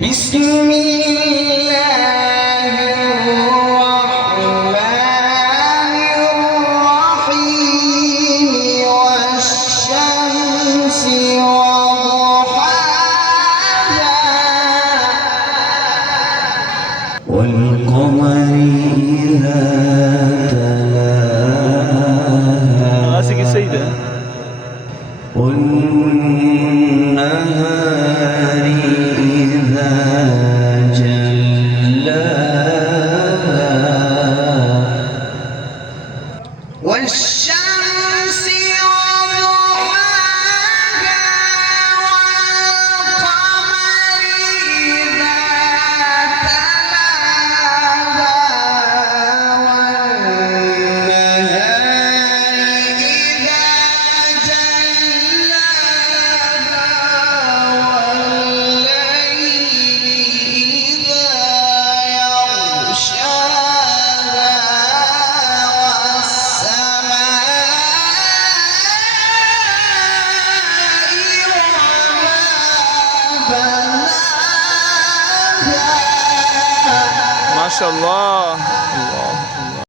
بسم الله الرحمن الرحيم والشمس وضحاها والقمر إذا تلاها ماسك السيدة والنهار إذا جلاها والشمس وضحاها والقمر إذا تلاها والنهار إذا جلاها والليل إذا يغشاها ما شاء الله. الله